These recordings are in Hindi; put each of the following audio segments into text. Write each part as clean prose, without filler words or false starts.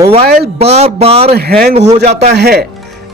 मोबाइल बार बार हैंग हो जाता है।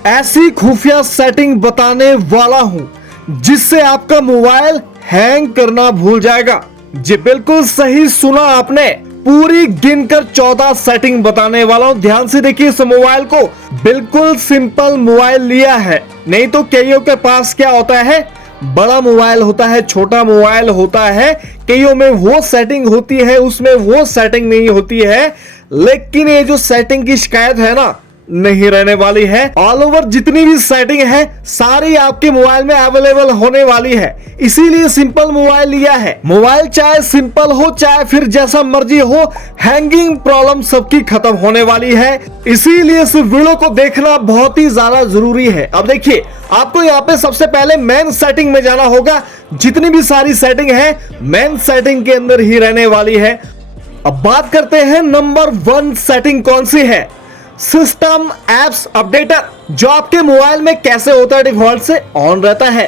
ऐसी खुफिया सेटिंग बताने वाला हूं जिससे आपका मोबाइल हैंग करना भूल जाएगा। जी बिल्कुल सही सुना आपने, पूरी गिनकर 14 सेटिंग बताने वाला हूं। ध्यान से देखिए इस मोबाइल को। बिल्कुल सिंपल मोबाइल लिया है, नहीं तो कईयों के पास क्या होता है, बड़ा मोबाइल होता है, छोटा मोबाइल होता है, कईयों में वो सेटिंग होती है, उसमें वो सेटिंग नहीं होती है। लेकिन ये जो सेटिंग की शिकायत है ना, नहीं रहने वाली है। ऑल ओवर जितनी भी सेटिंग है सारी आपके मोबाइल में अवेलेबल होने वाली है, इसीलिए सिंपल मोबाइल लिया है। मोबाइल चाहे सिंपल हो चाहे फिर जैसा मर्जी हो, हैंगिंग प्रॉब्लम सबकी खत्म होने वाली है। इसीलिए इस वीडियो को देखना बहुत ही ज्यादा जरूरी है। अब देखिए, आपको यहाँ पे सबसे पहले मेन सेटिंग में जाना होगा। जितनी भी सारी सेटिंग है मेन सेटिंग के अंदर ही रहने वाली है। अब बात करते हैं नंबर 1 सेटिंग कौन सी है। सिस्टम एप्स अपडेटर, जो आपके मोबाइल में कैसे होता है, डिफॉल्ट से ऑन रहता है।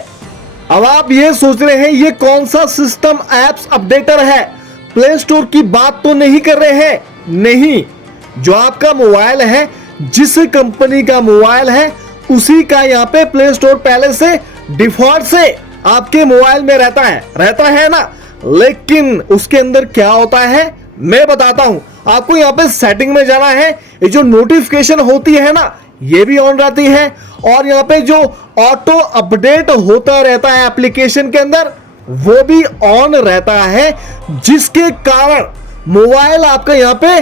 अब आप ये सोच रहे हैं ये कौन सा सिस्टम एप्स अपडेटर है, प्ले स्टोर की बात तो नहीं कर रहे हैं। नहीं, जो आपका मोबाइल है, जिस कंपनी का मोबाइल है, उसी का यहाँ पे प्ले स्टोर पहले से डिफॉल्ट से आपके मोबाइल में रहता है ना। लेकिन उसके अंदर क्या होता है मैं बताता हूं आपको। यहाँ पे सेटिंग में जाना है, ये जो नोटिफिकेशन होती है ना, ये भी ऑन रहती है। और यहाँ पे जो ऑटो अपडेट होता रहता है एप्लीकेशन के अंदर, वो भी ऑन रहता है, जिसके कारण मोबाइल आपका यहाँ पे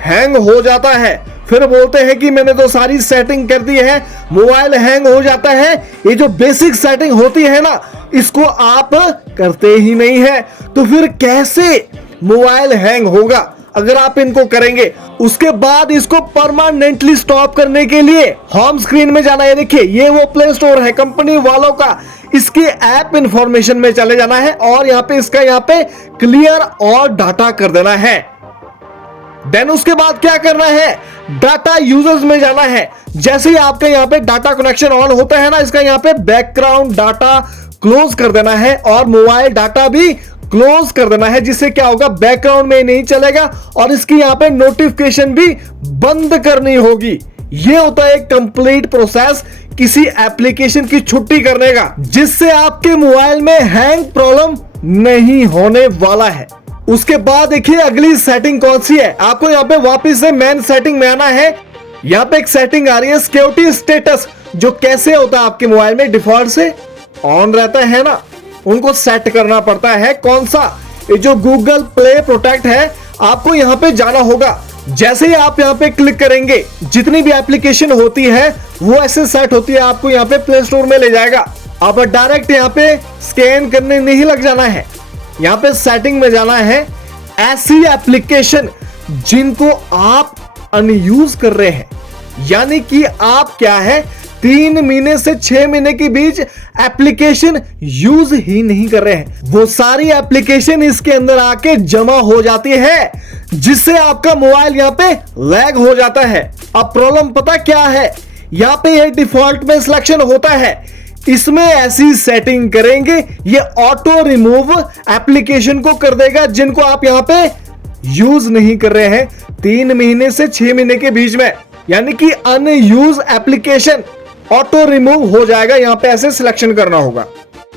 हैंग हो जाता है। फिर बोलते हैं कि मैंने तो सारी सेटिंग कर दी है, मोबाइल हैंग हो जाता है। ये जो बेसिक सेटिंग होती है ना, इसको आप करते ही नहीं है, तो फिर कैसे मोबाइल हैंग होगा अगर आप इनको करेंगे। उसके बाद इसको परमानेंटली स्टॉप करने के लिए होम स्क्रीन में जाना है। देखिए ये वो प्ले स्टोर है कंपनी वालों का, इसके ऐप इंफॉर्मेशन में चले जाना है और यहाँ पे इसका यहाँ पे क्लियर और डाटा कर देना है। देन उसके बाद क्या करना है, डाटा यूजर्स में जाना है। जैसे ही आपके यहाँ पे डाटा कनेक्शन ऑन होता है ना, इसका यहाँ पे बैकग्राउंड डाटा क्लोज कर देना है और मोबाइल डाटा भी क्लोज कर देना है, जिससे क्या होगा, बैकग्राउंड में नहीं चलेगा और इसकी यहाँ पे नोटिफिकेशन भी बंद करनी होगी। ये होता है कंप्लीट प्रोसेस किसी एप्लीकेशन की छुट्टी करने का, जिससे आपके मोबाइल में हैंग प्रॉब्लम नहीं होने वाला है। उसके बाद देखिए अगली सेटिंग कौन सी है। आपको यहाँ पे वापस से मेन सेटिंग में आना है। यहाँ पे एक सेटिंग आ रही है सिक्योरिटी स्टेटस, जो कैसे होता है आपके मोबाइल में डिफॉल्ट से ऑन रहता है ना, उनको सेट करना पड़ता है। कौन सा, ये जो गूगल प्ले प्रोटेक्ट है, आपको यहाँ पे जाना होगा। जैसे ही आप यहाँ पे क्लिक करेंगे, जितनी भी एप्लीकेशन होती है वो ऐसे सेट होती है, आपको यहाँ पे प्ले स्टोर में ले जाएगा। अब डायरेक्ट यहाँ पे स्कैन करने नहीं लग जाना है, यहाँ पे सेटिंग में जाना है। ऐसी एप्लीकेशन जिनको आप अनयूज कर रहे हैं, यानी कि आप क्या है 3 महीने से 6 महीने के बीच एप्लीकेशन यूज ही नहीं कर रहे हैं, वो सारी एप्लीकेशन इसके अंदर आके जमा हो जाती है, जिससे आपका मोबाइल यहाँ पे लैग हो जाता है। अब प्रॉब्लम पता क्या है, यहाँ पे ये डिफॉल्ट में सिलेक्शन होता है, इसमें ऐसी सेटिंग करेंगे ये ऑटो रिमूव एप्लीकेशन को कर देगा जिनको आप यहाँ पे यूज नहीं कर रहे हैं 3 महीने से 6 महीने के बीच में, यानी कि अनयूज एप्लीकेशन ऑटो रिमूव हो जाएगा। यहाँ पे ऐसे सिलेक्शन करना होगा।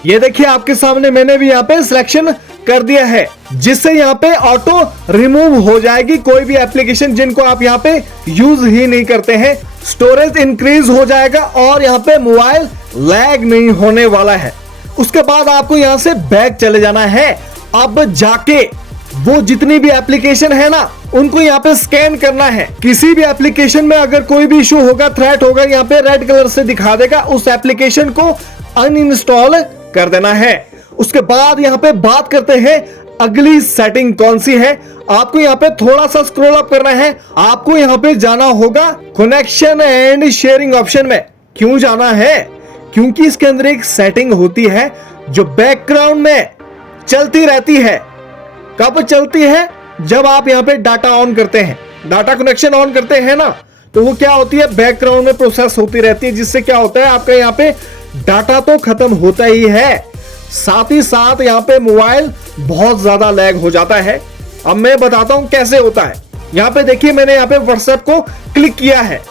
ये देखिए आपके सामने मैंने भी यहाँ पे सिलेक्शन कर दिया है, जिससे यहाँ पे ऑटो रिमूव हो जाएगी कोई भी एप्लीकेशन जिनको आप यहाँ पे यूज ही नहीं करते हैं। स्टोरेज इंक्रीज हो जाएगा और यहाँ पे मोबाइल लैग नहीं होने वाला है। उसके बाद आपको यहाँ से बैक चले जाना है। अब जाके वो जितनी भी एप्लीकेशन है ना, उनको यहाँ पे स्कैन करना है। किसी भी एप्लीकेशन में अगर कोई भी इशू होगा, थ्रेट होगा, यहाँ पे रेड कलर से दिखा देगा, उस एप्लीकेशन को अनइंस्टॉल कर देना है। उसके बाद यहाँ पे बात करते हैं अगली सेटिंग कौन सी है। आपको यहाँ पे थोड़ा सा स्क्रॉल अप करना है, आपको यहाँ पे जाना होगा कनेक्शन एंड शेयरिंग ऑप्शन में। क्यों जाना है, क्योंकि इसके अंदर एक सेटिंग होती है जो बैकग्राउंड में चलती रहती है। कब चलती है, जब आप यहाँ पे डाटा ऑन करते हैं, डाटा कनेक्शन ऑन करते हैं ना, तो वो क्या होती है, बैकग्राउंड में प्रोसेस होती रहती है, जिससे क्या होता है आपका यहाँ पे डाटा तो खत्म होता ही है, साथ ही साथ यहाँ पे मोबाइल बहुत ज्यादा लैग हो जाता है। अब मैं बताता हूं कैसे होता है। यहाँ पे देखिए मैंने यहाँ पे व्हाट्सएप को क्लिक किया है।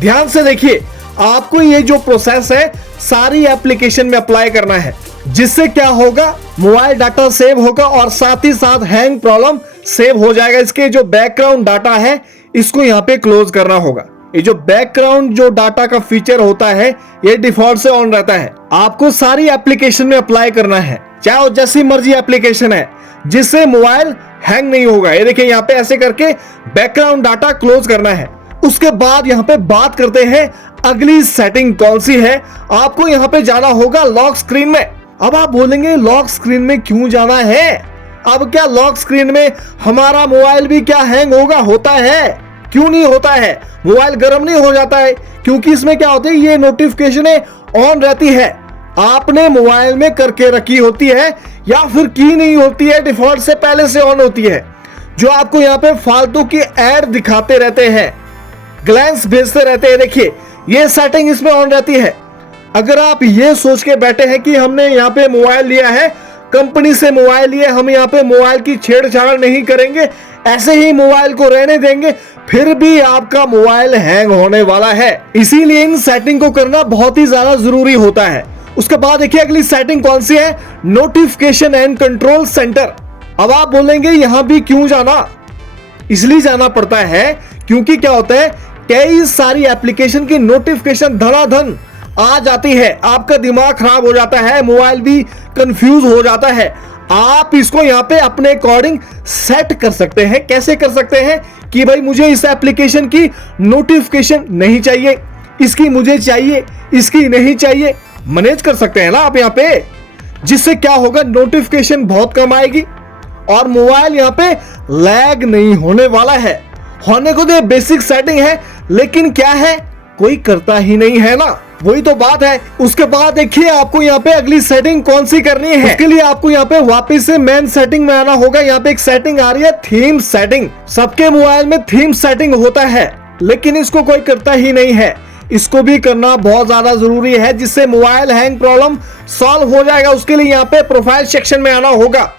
ध्यान से देखिए, आपको ये जो प्रोसेस है सारी एप्लीकेशन में अप्लाई करना है, जिससे क्या होगा, मोबाइल डाटा सेव होगा और साथ ही साथ हैंग प्रॉब्लम सेव हो जाएगा। इसके जो बैकग्राउंड डाटा है इसको यहाँ पे क्लोज करना होगा। ये जो बैकग्राउंड जो डाटा का फीचर होता है ये डिफॉल्ट से ऑन रहता है। आपको सारी एप्लीकेशन में अप्लाई करना है, चाहे वो जैसी मर्जी एप्लीकेशन है, जिससे मोबाइल हैंग नहीं होगा। ये देखिए यहाँ पे ऐसे करके बैकग्राउंड डाटा क्लोज करना है। उसके बाद यहाँ पे बात करते हैं अगली सेटिंग कौन सी है। आपको यहाँ पे जाना होगा लॉक स्क्रीन में। अब आप बोलेंगे लॉक स्क्रीन में क्यों जाना है? अब क्या लॉक स्क्रीन में हमारा मोबाइल भी क्या हैंग होगा? होता है, क्यों नहीं होता है? मोबाइल गर्म नहीं हो जाता है? क्योंकि इसमें क्या होता है, ये नोटिफिकेशनें ऑन रहती है, आपने मोबाइल में करके रखी होती है या फिर की नहीं होती है, डिफॉल्ट से पहले से ऑन होती है, जो आपको यहाँ पे फालतू की एड दिखाते रहते हैं, ग्लैंस भेजते रहते हैं। देखिए ये सेटिंग इसमें ऑन रहती है। अगर आप ये सोच के बैठे हैं कि हमने यहाँ पे मोबाइल लिया है, कंपनी से मोबाइल लिया, हम यहाँ पे मोबाइल की छेड़छाड़ नहीं करेंगे, ऐसे ही मोबाइल को रहने देंगे, फिर भी आपका मोबाइल हैंग होने वाला है। इसीलिए इन सेटिंग को करना बहुत ही ज्यादा जरूरी होता है। उसके बाद देखिए अगली सेटिंग कौन सी है, नोटिफिकेशन एंड कंट्रोल सेंटर। अब आप बोलेंगे यहां भी क्यों जाना? इसलिए जाना पड़ता है क्योंकि क्या होता है, कई सारी एप्लीकेशन की नोटिफिकेशन धड़ाधड़ आ जाती है, आपका दिमाग खराब हो जाता है, मोबाइल भी कंफ्यूज हो जाता है। आप इसको यहाँ पे अपने अकॉर्डिंग सेट कर सकते हैं। कैसे कर सकते हैं कि भाई मुझे इस एप्लीकेशन की नोटिफिकेशन नहीं चाहिए, इसकी मुझे चाहिए, इसकी नहीं चाहिए, मैनेज कर सकते हैं ना आप यहाँ पे, जिससे क्या होगा, नोटिफिकेशन बहुत कम आएगी और मोबाइल यहाँ पे लैग नहीं होने वाला है। होने को तो बेसिक सेटिंग है, लेकिन क्या है, कोई करता ही नहीं है ना, वही तो बात है। उसके बाद देखिए आपको यहाँ पे अगली सेटिंग कौन सी करनी है। इसके लिए आपको यहाँ पे वापस से मेन सेटिंग में आना होगा। यहाँ पे एक सेटिंग आ रही है थीम सेटिंग। सबके मोबाइल में थीम सेटिंग होता है, लेकिन इसको कोई करता ही नहीं है। इसको भी करना बहुत ज्यादा जरूरी है, जिससे मोबाइल हैंग प्रॉब्लम सॉल्व हो जाएगा। उसके लिए यहाँ पे प्रोफाइल सेक्शन में आना होगा।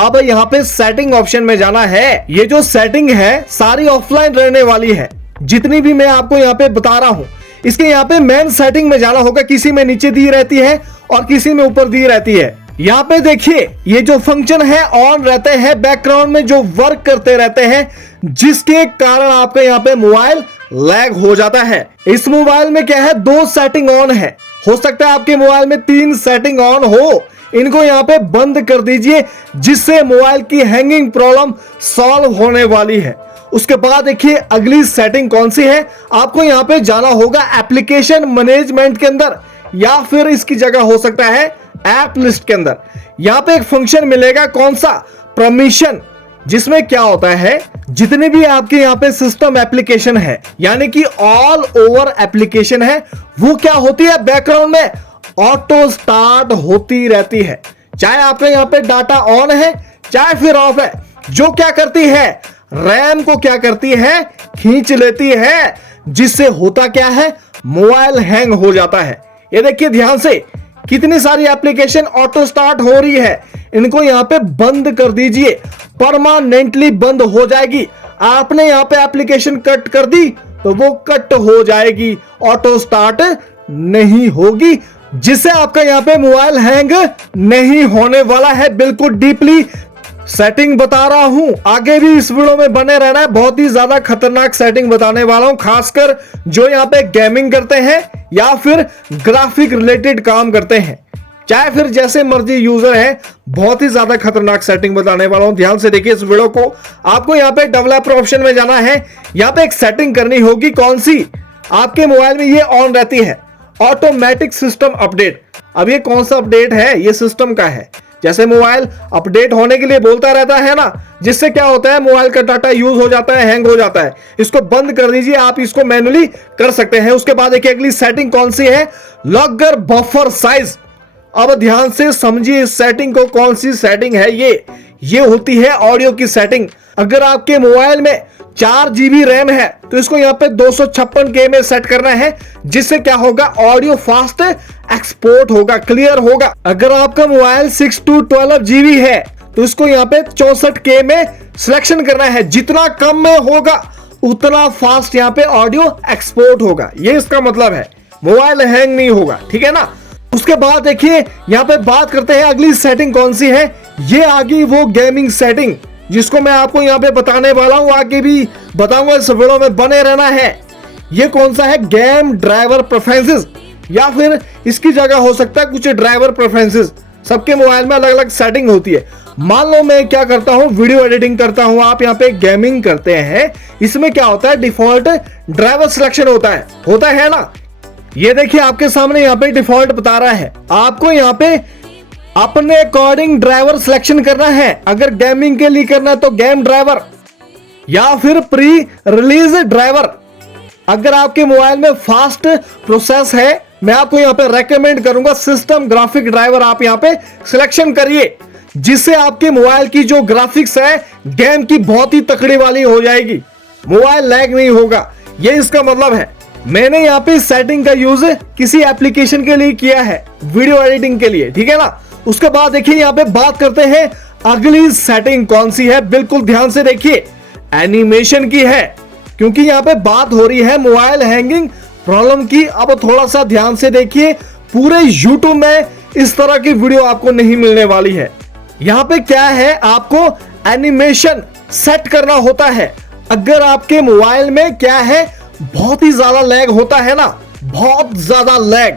अब यहाँ पे सेटिंग ऑप्शन में जाना है। ये जो सेटिंग है सारी ऑफलाइन रहने वाली है, जितनी भी मैं आपको यहाँ पे बता रहा हूँ। इसके यहाँ पे मेन सेटिंग में जाना होगा। किसी में नीचे दी रहती है और किसी में ऊपर दी रहती है। यहाँ पे देखिए ये जो फंक्शन है ऑन रहते हैं, बैकग्राउंड में जो वर्क करते रहते हैं, जिसके कारण आपका यहाँ पे मोबाइल लैग हो जाता है। इस मोबाइल में क्या है, 2 सेटिंग ऑन है। हो सकता है आपके मोबाइल में 3 सेटिंग ऑन हो। इनको यहाँ पे बंद कर दीजिए, जिससे मोबाइल की हैंगिंग प्रॉब्लम सॉल्व होने वाली है। उसके बाद देखिए अगली सेटिंग कौन सी है। आपको यहाँ पे जाना होगा एप्लीकेशन मैनेजमेंट के अंदर, या फिर इसकी जगह हो सकता है ऐप लिस्ट के अंदर। यहाँ पे एक फंक्शन मिलेगा, कौन सा, परमिशन, जिसमें क्या होता है, जितने भी आपके यहाँ पे सिस्टम एप्लीकेशन है, यानी कि ऑल ओवर एप्लीकेशन है, वो क्या होती है, बैकग्राउंड में ऑटो स्टार्ट होती रहती है। चाहे आपके यहाँ पे डाटा ऑन है चाहे फिर ऑफ है। जो क्या करती है, रैम को क्या करती है, खींच लेती है, जिससे होता क्या है, मोबाइल हैंग हो जाता है। ये देखिए ध्यान से, कितनी सारी एप्लीकेशन ऑटो स्टार्ट हो रही है। इनको यहाँ पे बंद कर दीजिए, परमानेंटली बंद हो जाएगी। आपने यहाँ पे एप्लीकेशन कट कर दी तो वो कट हो जाएगी, ऑटो स्टार्ट नहीं होगी, जिससे आपका यहाँ पे मोबाइल हैंग नहीं होने वाला है। बिल्कुल डीपली सेटिंग बता रहा हूं, आगे भी इस वीडियो में बने रहना है। बहुत ही ज्यादा खतरनाक सेटिंग बताने वाला हूं, खासकर जो यहाँ पे गेमिंग करते हैं या फिर ग्राफिक रिलेटेड काम करते हैं, चाहे फिर जैसे मर्जी यूजर है, बहुत ही ज्यादा खतरनाक सेटिंग बताने वाला हूं। ध्यान से देखिए इस वीडियो को। आपको यहाँ पे डेवलपर ऑप्शन में जाना है। यहाँ पे एक सेटिंग करनी होगी, कौन सी, आपके मोबाइल में ये ऑन रहती है, ऑटोमेटिक सिस्टम अपडेट। अब ये कौन सा अपडेट है, ये सिस्टम का है। जैसे मोबाइल अपडेट होने के लिए बोलता रहता है ना, जिससे क्या होता है, मोबाइल का डाटा यूज हो जाता है, हैंग हो जाता है। इसको बंद कर दीजिए, आप इसको मैन्युअली कर सकते हैं। उसके बाद देखिए अगली सेटिंग कौन सी है, लॉगर बफर साइज। अब ध्यान से समझिए इस सेटिंग को, कौन सी सेटिंग है ये होती है ऑडियो की सेटिंग। अगर आपके मोबाइल में 4 GB रैम है तो इसको यहाँ पे 256K में सेट करना है, जिससे क्या होगा, ऑडियो फास्ट एक्सपोर्ट होगा, क्लियर होगा। अगर आपका मोबाइल 6 to 12 GB है तो इसको यहाँ पे 64K में सिलेक्शन करना है। जितना कम में होगा उतना फास्ट यहाँ पे ऑडियो एक्सपोर्ट होगा, ये इसका मतलब है। मोबाइल हैंग नहीं होगा, ठीक है ना। उसके बाद देखिए यहाँ पे बात करते हैं अगली सेटिंग कौन सी है। ये आ गई वो गेमिंग सेटिंग जिसको मैं आपको यहाँ पे बताने वाला हूँ, आगे भी बताऊंगा, इस वीडियो में बने रहना है। ये कौन सा है, गेम ड्राइवर प्रेफरेंसेस, या फिर इसकी जगह हो सकता है कुछ ड्राइवर प्रेफरेंसेस। सबके मोबाइल में अलग अलग सेटिंग होती है। मान लो मैं क्या करता हूँ, वीडियो एडिटिंग करता हूँ, आप यहाँ पे गेमिंग करते हैं, इसमें क्या होता है, डिफॉल्ट ड्राइवर सिलेक्शन होता है ना। ये देखिए आपके सामने यहाँ पे डिफॉल्ट बता रहा है, आपको यहाँ पे अपने अकॉर्डिंग ड्राइवर सिलेक्शन करना है। अगर गेमिंग के लिए करना है तो गेम ड्राइवर या फिर प्री रिलीज ड्राइवर। अगर आपके मोबाइल में फास्ट प्रोसेस है, मैं आपको यहाँ पे रेकमेंड करूंगा सिस्टम ग्राफिक ड्राइवर आप यहाँ पे सिलेक्शन करिए, जिससे आपके मोबाइल की जो ग्राफिक्स है गेम की बहुत ही तकड़ी वाली हो जाएगी, मोबाइल लैग नहीं होगा, ये इसका मतलब है। मैंने यहाँ पे सेटिंग का यूज किसी एप्लीकेशन के लिए किया है, वीडियो एडिटिंग के लिए, ठीक है ना। उसके बाद देखिए यहाँ पे बात करते हैं अगली सेटिंग कौन सी है, बिल्कुल ध्यान से देखिए, एनिमेशन की है, क्योंकि यहाँ पे बात हो रही है मोबाइल हैंगिंग प्रॉब्लम की। अब थोड़ा सा ध्यान से देखिए, पूरे YouTube में इस तरह की वीडियो आपको नहीं मिलने वाली है। यहाँ पे क्या है, आपको एनिमेशन सेट करना होता है। अगर आपके मोबाइल में क्या है, बहुत ही ज्यादा लैग होता है ना, बहुत ज्यादा लैग,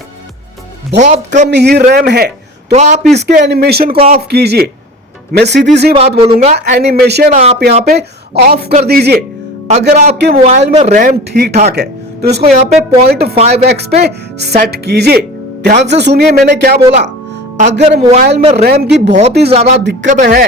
बहुत कम ही रैम है, तो आप इसके एनिमेशन को ऑफ कीजिए। मैं सीधी सी बात बोलूंगा, एनिमेशन आप यहाँ पे ऑफ कर दीजिए। अगर आपके मोबाइल में रैम ठीक ठाक है तो इसको यहाँ पे 0.5x पे सेट कीजिए। ध्यान से सुनिए मैंने क्या बोला। अगर मोबाइल में रैम की बहुत ही ज्यादा दिक्कत है,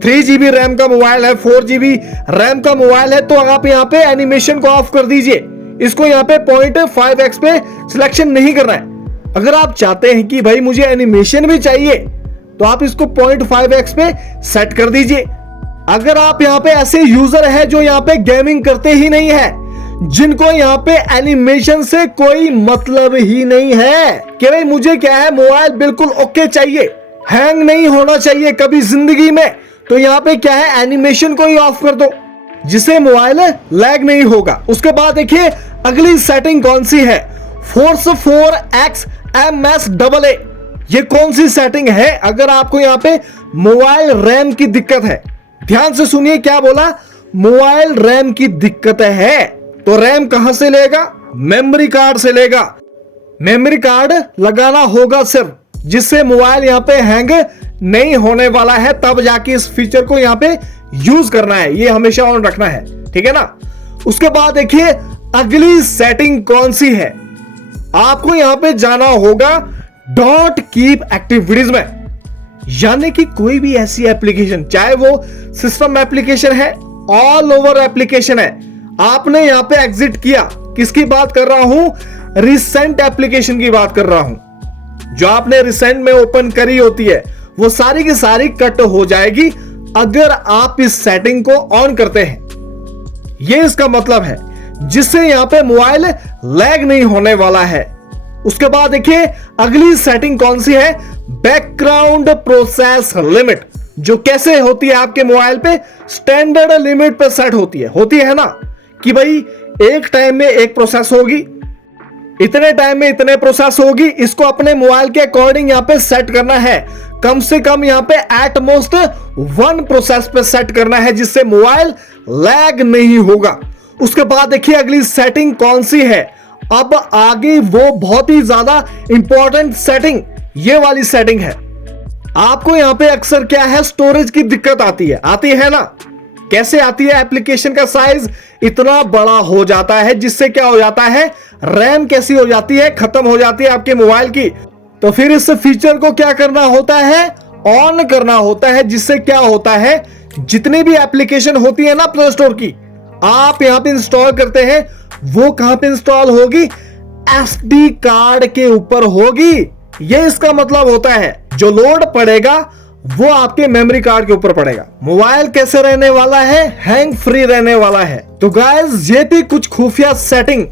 3GB रैम का मोबाइल है, 4GB रैम का मोबाइल है, तो आप यहाँ पे एनिमेशन को ऑफ कर दीजिए। इसको यहाँ पे 0.5x पे सिलेक्शन नहीं करना है। अगर आप चाहते हैं कि भाई मुझे एनिमेशन भी चाहिए तो आप इसको 0.5x पे सेट कर दीजिए। अगर आप यहाँ पे ऐसे यूजर है जो यहाँ पे गेमिंग करते ही नहीं है, जिनको यहाँ पे एनिमेशन से कोई मतलब ही नहीं है कि भाई मुझे क्या है, मोबाइल बिल्कुल ओके चाहिए, हैंग नहीं होना चाहिए कभी जिंदगी में, तो यहाँ पे क्या है, एनिमेशन को ही ऑफ कर दो, जिससे मोबाइल लैग नहीं होगा। उसके बाद देखिए अगली सेटिंग कौन सी है, फोर्स 4x MSAA। ये कौन सी सेटिंग है, अगर आपको यहाँ पे मोबाइल रैम की दिक्कत है, ध्यान से सुनिए क्या बोला, मोबाइल रैम की दिक्कत है, तो रैम कहां से लेगा, मेमोरी कार्ड से लेगा। मेमोरी कार्ड लगाना होगा सिर्फ, जिससे मोबाइल यहाँ पे हैंग नहीं होने वाला है, तब जाके इस फीचर को यहाँ पे यूज करना है, ये हमेशा ऑन रखना है, ठीक है ना। उसके बाद देखिए अगली सेटिंग कौन सी है, आपको यहाँ पे जाना होगा डोंट कीप एक्टिविटीज में, यानी कि कोई भी ऐसी एप्लीकेशन, चाहे वो सिस्टम एप्लीकेशन है, ऑल ओवर एप्लीकेशन है, आपने यहाँ पे एग्जिट किया, किसकी बात कर रहा हूं, रिसेंट एप्लीकेशन की बात कर रहा हूं, जो आपने रिसेंट में ओपन करी होती है वो सारी की सारी कट हो जाएगी अगर आप इस सेटिंग को ऑन करते हैं। ये इसका मतलब है, जिससे यहाँ पे मोबाइल लैग नहीं होने वाला है। उसके बाद देखिए अगली सेटिंग कौन सी है, बैकग्राउंड प्रोसेस लिमिट, जो कैसे होती है आपके मोबाइल पे स्टैंडर्ड लिमिट पे सेट होती है ना, कि भाई एक टाइम में एक प्रोसेस होगी, इतने टाइम में इतने प्रोसेस होगी, इसको अपने मोबाइल के अकॉर्डिंग यहाँ पे सेट करना है। कम से कम यहाँ पे एट मोस्ट 1 प्रोसेस पे सेट करना है, जिससे मोबाइल लैग नहीं होगा। उसके बाद देखिए अगली सेटिंग कौन सी है, अब आगे वो बहुत ही ज्यादा इंपॉर्टेंट सेटिंग, ये वाली सेटिंग है। आपको यहाँ पे अक्सर क्या है, स्टोरेज की दिक्कत आती है ना। कैसे आती है, एप्लीकेशन का साइज इतना बड़ा हो जाता है, जिससे क्या हो जाता है, रैम कैसी हो जाती है, खत्म हो जाती है आपके मोबाइल की। तो फिर इस फीचर को क्या करना होता है, ऑन करना होता है, जिससे क्या होता है, जितनी भी एप्लीकेशन होती है ना प्ले स्टोर की, आप यहाँ पे इंस्टॉल करते हैं, वो कहां पे इंस्टॉल होगी, SD कार्ड के ऊपर होगी। ये इसका मतलब होता है, जो लोड पड़ेगा वो आपके मेमोरी कार्ड के ऊपर पड़ेगा। मोबाइल कैसे रहने वाला है, हैंग फ्री रहने वाला है। तो गाइस ये थी कुछ खुफिया सेटिंग,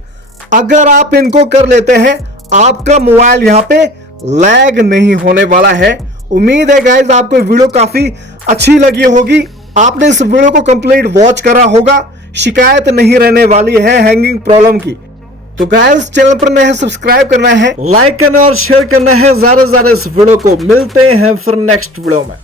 अगर आप इनको कर लेते हैं आपका मोबाइल यहाँ पे लैग नहीं होने वाला है। उम्मीद है गाइस आपको वीडियो काफी अच्छी लगी होगी। आपने इस वीडियो को कंप्लीट वॉच करा होगा, शिकायत नहीं रहने वाली है हैंगिंग प्रॉब्लम की। तो गाइस, चैनल पर नए हैं, सब्सक्राइब करना है, लाइक करना और शेयर करना है ज्यादा से ज्यादा इस वीडियो को। मिलते हैं फिर नेक्स्ट वीडियो में।